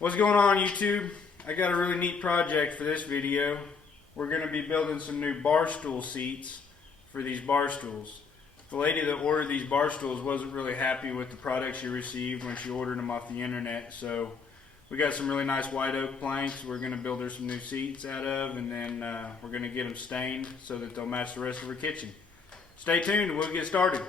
What's going on, YouTube? I got a really neat project for this video. We're going to be building some new bar stool seats for these bar stools. The lady that ordered these bar stools wasn't really happy with the product she received when she ordered them off the internet, so we got some really nice white oak planks we're going to build her some new seats out of, and then we're going to get them stained so that they'll match the rest of her kitchen. Stay tuned and we'll get started.